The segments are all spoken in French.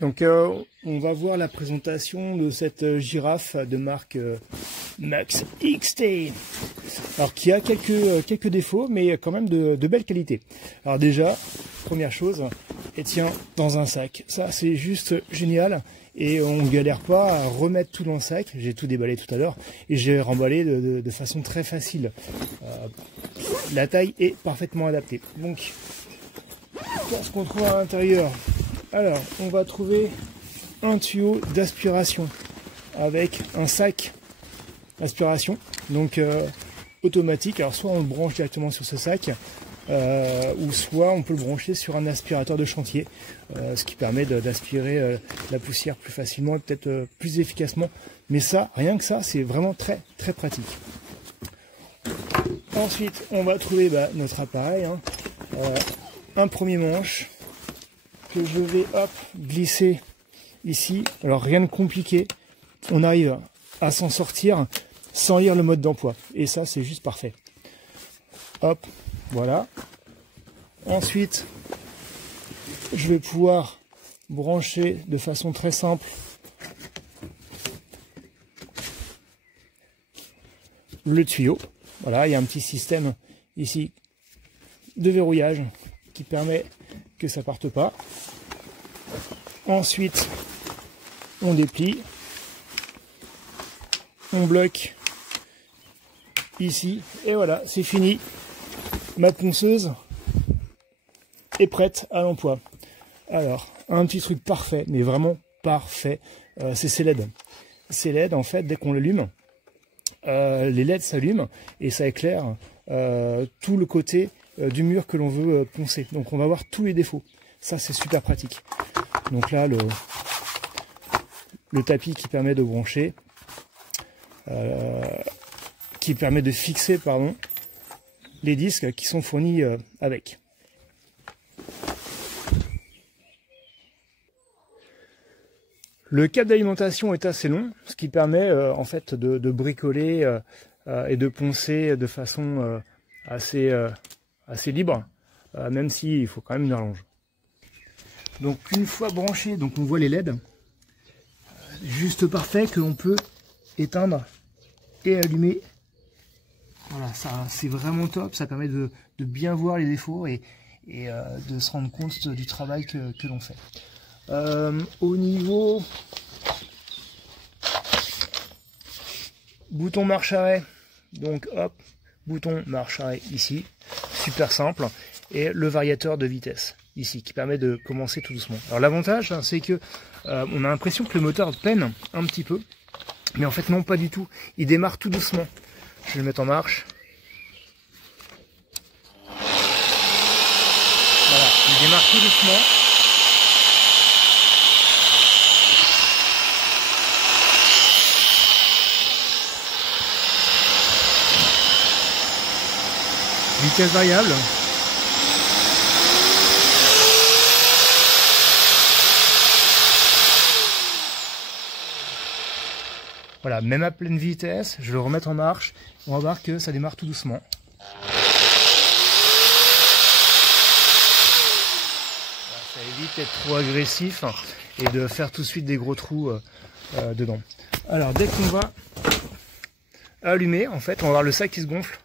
Donc on va voir la présentation de cette girafe de marque Max XT. Alors qui a quelques défauts, mais quand même de belle qualité. Alors déjà, première chose, elle tient dans un sac. Ça c'est juste génial et on ne galère pas à remettre tout dans le sac. J'ai tout déballé tout à l'heure et j'ai remballé de façon très facile. La taille est parfaitement adaptée. Donc, qu'est-ce qu'on trouve à l'intérieur? Alors, on va trouver un tuyau d'aspiration avec un sac d'aspiration, donc automatique. Alors, soit on le branche directement sur ce sac, ou soit on peut le brancher sur un aspirateur de chantier, ce qui permet d'aspirer la poussière plus facilement et peut-être plus efficacement. Mais ça, rien que ça, c'est vraiment très très pratique. Ensuite, on va trouver notre appareil, hein, un premier manche que je vais glisser ici. Alors rien de compliqué, on arrive à s'en sortir sans lire le mode d'emploi et ça c'est juste parfait. Hop, voilà. Ensuite, je vais pouvoir brancher de façon très simple le tuyau. Voilà, il y a un petit système ici de verrouillage qui permet que ça parte pas. Ensuite, on déplie, on bloque ici et voilà, c'est fini. Ma ponceuse est prête à l'emploi. Alors, un petit truc parfait, mais vraiment parfait, c'est ces LED. Ces LED, en fait, dès qu'on l'allume, les LED s'allument et ça éclaire tout le côté du mur que l'on veut poncer. Donc on va voir tous les défauts. Ça c'est super pratique. Donc là le tapis qui permet de brancher, qui permet de fixer pardon, les disques qui sont fournis avec. Le câble d'alimentation est assez long, ce qui permet en fait de bricoler et de poncer de façon assez libre, même s'il faut quand même une rallonge. Donc une fois branché, donc on voit les LED, juste parfait que l'on peut éteindre et allumer. Voilà, ça c'est vraiment top, ça permet de bien voir les défauts et de se rendre compte du travail que l'on fait. Au niveau bouton marche arrêt, donc hop, bouton marche arrêt ici, super simple, et le variateur de vitesse ici qui permet de commencer tout doucement. Alors l'avantage hein, c'est que on a l'impression que le moteur peine un petit peu, mais en fait non, pas du tout, il démarre tout doucement. Je vais le mettre en marche. Voilà, il démarre tout doucement. Vitesse variable. Voilà, même à pleine vitesse, je vais le remettre en marche. On va voir que ça démarre tout doucement. Voilà, ça évite d'être trop agressif et de faire tout de suite des gros trous dedans. Alors dès qu'on va allumer, en fait, on va voir le sac qui se gonfle.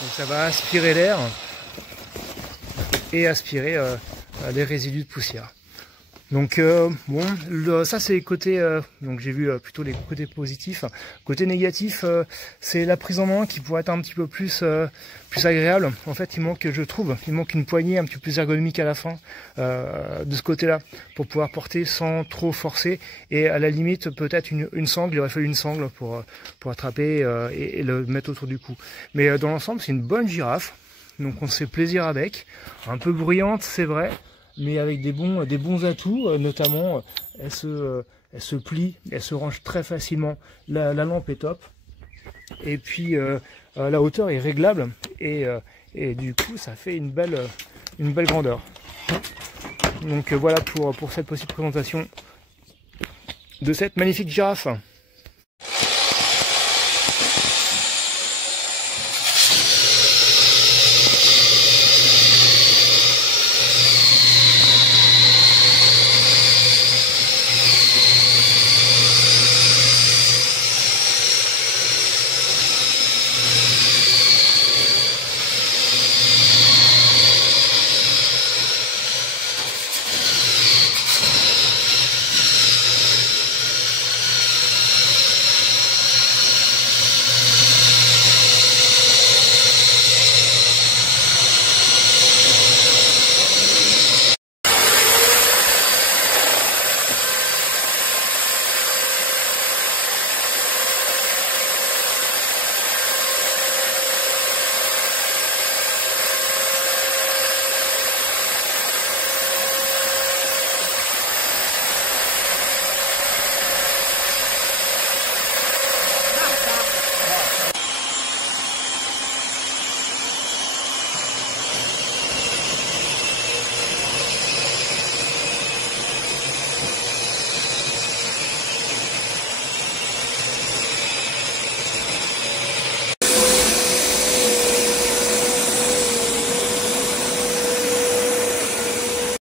Donc ça va aspirer l'air et aspirer les résidus de poussière. Donc bon, ça c'est côté, donc j'ai vu plutôt les côtés positifs. Côté négatif, c'est la prise en main qui pourrait être un petit peu plus agréable. En fait, il manque une poignée un petit peu plus ergonomique à la fin de ce côté-là pour pouvoir porter sans trop forcer. Et à la limite, peut-être une sangle. Il aurait fallu une sangle pour attraper et le mettre autour du cou. Mais dans l'ensemble, c'est une bonne girafe. Donc on se fait plaisir avec. Un peu bruyante, c'est vrai, mais avec des bons atouts, notamment elle se plie, elle se range très facilement, la lampe est top, et puis la hauteur est réglable, et du coup ça fait une belle grandeur. Donc voilà pour cette possible présentation de cette magnifique girafe.